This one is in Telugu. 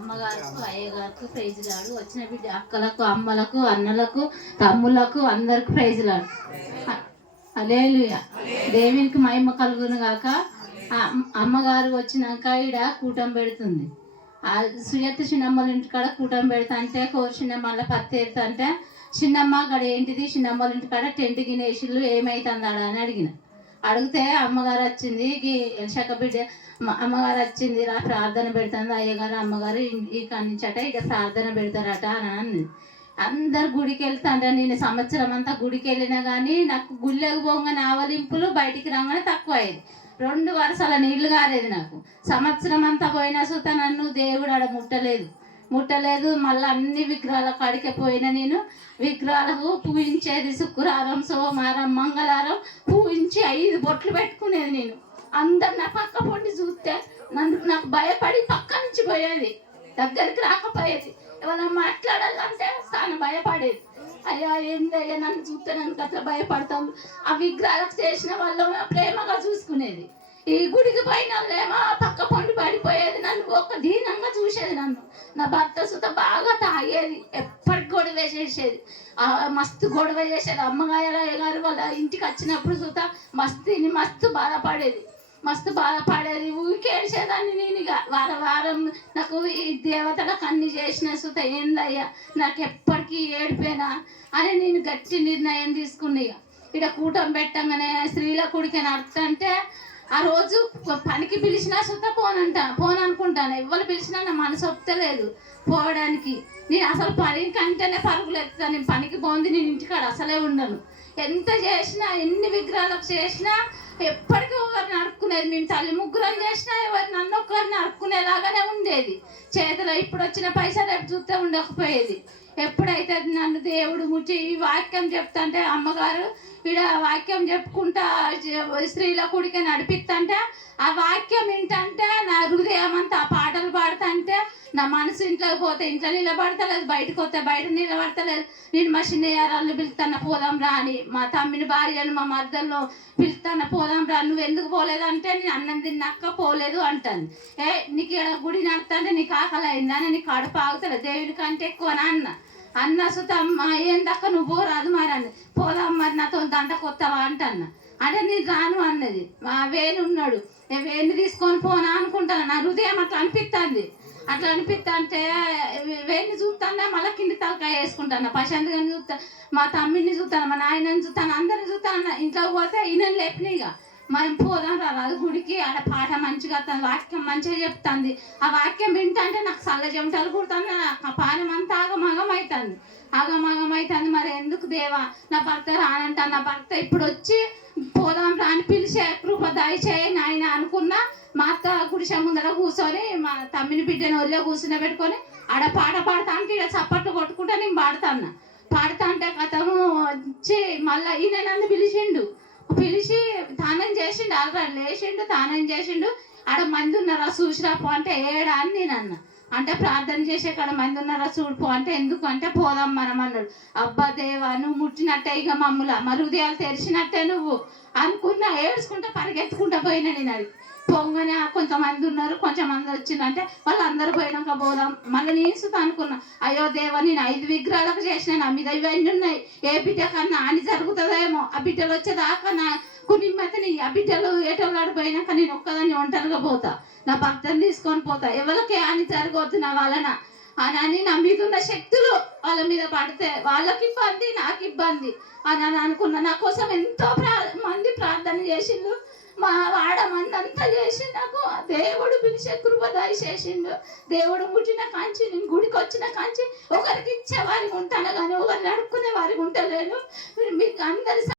అమ్మగారికి అయ్యగారికి ప్రైజ్ లాడు. వచ్చిన బిడ్డ అక్కలకు అమ్మలకు అన్నలకు తమ్ములకు అందరికి ప్రైజ్ లాడు. హల్లెలూయా. దేవునికి మహిమ కలుగును గాక. అమ్మగారు వచ్చినాక ఈడ కూటం పెడుతుంది. సుయత్త చిన్నమ్మల ఇంటికాడ కూటం పెడతా అంటే కోరిన మళ్ళీ పత్తి ఎడతా అంటే చిన్నమ్మ అక్కడ ఏంటిది చిన్నమ్మల ఇంటికాడ టెంట్ గినేసిళ్ళు ఏమైతుంది అని అడిగితే అమ్మగారు వచ్చింది ఎలశక్క బిడ్డ అమ్మగారు వచ్చింది రా ప్రార్థన పెడుతుంది అయ్యగారు అమ్మగారు ఈ కన్నించట ఇక ప్రార్థన పెడతారట అని అన్నది. అందరు గుడికి వెళ్తాంటే నేను సంవత్సరం అంతా గుడికి వెళ్ళినా కానీ నాకు గుళ్ళకి పోగానే ఆవలింపులు బయటికి రాగానే తక్కువ అయ్యేది. 2 వరుసల నీళ్లు కారేది నాకు. సంవత్సరం అంతా పోయినా సుత నన్ను దేవుడు ఆడ ముట్టలేదు. మళ్ళీ అన్ని విగ్రహాల కాడికే పోయినా నేను విగ్రహాలకు పూజించేది. శుక్రవారం సోమవారం మంగళవారం పూజించి 5 బొట్లు పెట్టుకునేది. నేను అందరు నా పక్క పొండి చూస్తే నాకు భయపడి పక్క నుంచి పోయేది, దగ్గరికి రాకపోయేది. ఎవరైనా మాట్లాడాలంటే చాలా భయపడేది. అయ్యా ఏందయ్యా నన్ను చూస్తే నన్ను అట్లా భయపడతాం. ఆ విగ్రహాలకు చేసిన వాళ్ళు ప్రేమగా చూసుకునేది. ఈ గుడికి పైన వాళ్ళేమో పక్క పొండి పడిపోయేది. నన్ను ఒక దీనంగా చూసేది. నా భర్త సుత బాగా తాగేది, ఎప్పటికి గొడవ చేసేది, మస్తు గొడవ చేసేది. అమ్మగారు వాళ్ళ ఇంటికి వచ్చినప్పుడు సుత మస్తు బాధపడేది. ఊరికేసేదాన్ని నేను. ఇక వారం నాకు ఈ దేవతలకు అన్ని చేసిన సుత ఏందయ్యా నాకు ఎప్పటికీ ఏడిపోయినా అని నేను గట్టి నిర్ణయం తీసుకున్నా. ఇక కూటం పెట్టంగానే స్త్రీల కుడికి అంటే ఆ రోజు పనికి పిలిచినా సుత పోననుకుంటాను. ఎవరు పిలిచినా నా మనసు ఒప్పుతలేదు పోవడానికి. నేను అసలు పనికంటేనే పరుగులు ఎత్తుతాను. నేను పనికి పోంది నేను ఇంటికాడ అసలే ఉండను. ఎంత చేసినా ఎన్ని విగ్రహాలకు చేసినా ఎప్పటికీ ఒకరిని అడుక్కునేది. మేము తల్లి ముగ్గురం చేసినా ఎవరు నన్ను ఒక్కరిని అడుక్కునేలాగానే ఉండేది. చేతిలో ఇప్పుడు వచ్చిన పైసా రేపు చూస్తే ఉండకపోయేది. ఎప్పుడైతే నన్ను దేవుడు ముట్టి ఈ వాక్యం చెప్తాంటే అమ్మగారు ఈడ వాక్యం చెప్పుకుంటా స్త్రీల కుడికి నడిపిస్తుంటే ఆ వాక్యం ఏంటంటే నా హృదయం అంతా ఆ పాటలు పాడుతుంటే నా మనసు ఇంట్లోకి పోతే ఇంట్లో నిలబడతలేదు, బయటకు వస్తే బయట నిలబడతలేదు. నేను మా చిన్నయారాలను పిలుస్తాను పోదాం రా అని, మా తమ్మిని భార్యను మా మద్దల్లో పిలుస్తాను పోదాం రా. నువ్వు ఎందుకు పోలేదంటే నేను అన్నం తిన్నాక పోలేదు అంటాను. నీకు ఇక్కడ గుడి నడుతుంటే నీకు ఆకలి అయిందా, నీకు కడుపు ఆగుతలేదు దేవుడి కంటే ఎక్కువ అన్న సుతమ్మ ఏం దక్క నువ్వు పోరాదు మరి అన్నది. పోదాం మరి నాతో దంట కొత్తవా అంటన్నా. అంటే నేను రాను అన్నది. మా వేణు ఉన్నాడు, వేణు తీసుకొని పోనా అనుకుంటాను. నా హృదయం అట్లా అనిపిస్తుంది. అట్లా అనిపిస్తుంటే వేణి చూస్తాను, మళ్ళీ కింది తలకాయ వేసుకుంటాను. ప్రశాంత్ గారిని చూస్తాను, మా తమ్మిని చూస్తాను, మా నాయనని చూస్తాను, అందరిని చూస్తాను. ఇంట్లోకి పోతే ఈయన లేపినాయిగా మనం పోదాం రాదు గుడికి. ఆడ పాట మంచిగా వస్తుంది, వాక్యం మంచిగా చెప్తుంది. ఆ వాక్యం వింటే నాకు చల్ల చెమటలు కుడుతుంది, ఆ పానం అంతా ఆగమాగమవుతుంది. మరి ఎందుకు దేవా నా భర్త రానంటాను. నా భర్త ఇప్పుడు వచ్చి పోదాం రాని పిలిచే కృప దయచేయి నాయన అనుకున్నా. మా అత్త గుడిసె ముందర కూర్చొని మా తమ్మిని బిడ్డను ఒళ్ళో కూర్చుని పెట్టుకొని ఆడ పాట పాడుతా అంటే ఇక్కడ చప్పట్లు కొట్టుకుంటా నేను పాడుతా అంటే కథము వచ్చి మళ్ళీ ఈయన నన్ను పిలిచి తానం చేసిండు. ఆల్రెడీ లేచిండు, తానం చేసిండు. ఆడ మంది ఉన్నారా చూసిరాపో అంటే ఏడా అని నేను అన్నా. అంటే ప్రార్థన చేసే కాడ మంది ఉన్నారా చూడిపో అంటే ఎందుకు అంటే పోదాం మనం అన్నాడు. అబ్బా దేవా నువ్వు ముట్టినట్టే ఇక మమ్మల్ని మా హృదయాలు తెరిచినట్టే నువ్వు అనుకున్నా. ఏడ్చుకుంటా పరిగెత్తుకుంటా పోయినా నేను. అది పొంగనే కొంతమంది ఉన్నారు, కొంచెం మంది వచ్చిందంటే వాళ్ళందరూ పోయినాక పోదాం. మళ్ళీ నేను అనుకున్నా అయ్యో దేవా నేను 5 విగ్రహాలకు చేసిన, నా మీద ఇవన్నీ ఉన్నాయి. ఏ బిడ్డ కన్నా అని జరుగుతుందేమో, ఆ బిడ్డలు వచ్చేదాకా నా కుటుంబతని ఆ బిడ్డలు ఏటోళ్ళాడు పోయినాక నేను ఒక్కదాన్ని ఒంటరిగా పోతా, నా భక్తిని తీసుకొని పోతా. ఎవరికి అని జరగవద్దు నా వలన అని నా మీద ఉన్న శక్తులు వాళ్ళ మీద పడితే వాళ్ళకి ఇబ్బంది నాకు ఇబ్బంది అని అనుకున్నా. నా కోసం ఎంతో మంది ప్రార్థన చేసిండు. మా వాడ మంది అంతా చేసి నాకు దేవుడు పిలిచే కృప దయచేసిండు. దేవుడు ముట్టిన కాంచి నేను గుడికి వచ్చిన కాంచి ఒకరికి ఇచ్చే వారికి ఉంటాను కానీ ఒకరిని అడుక్కునే వారికి ఉంటలేను. మీకు అందరి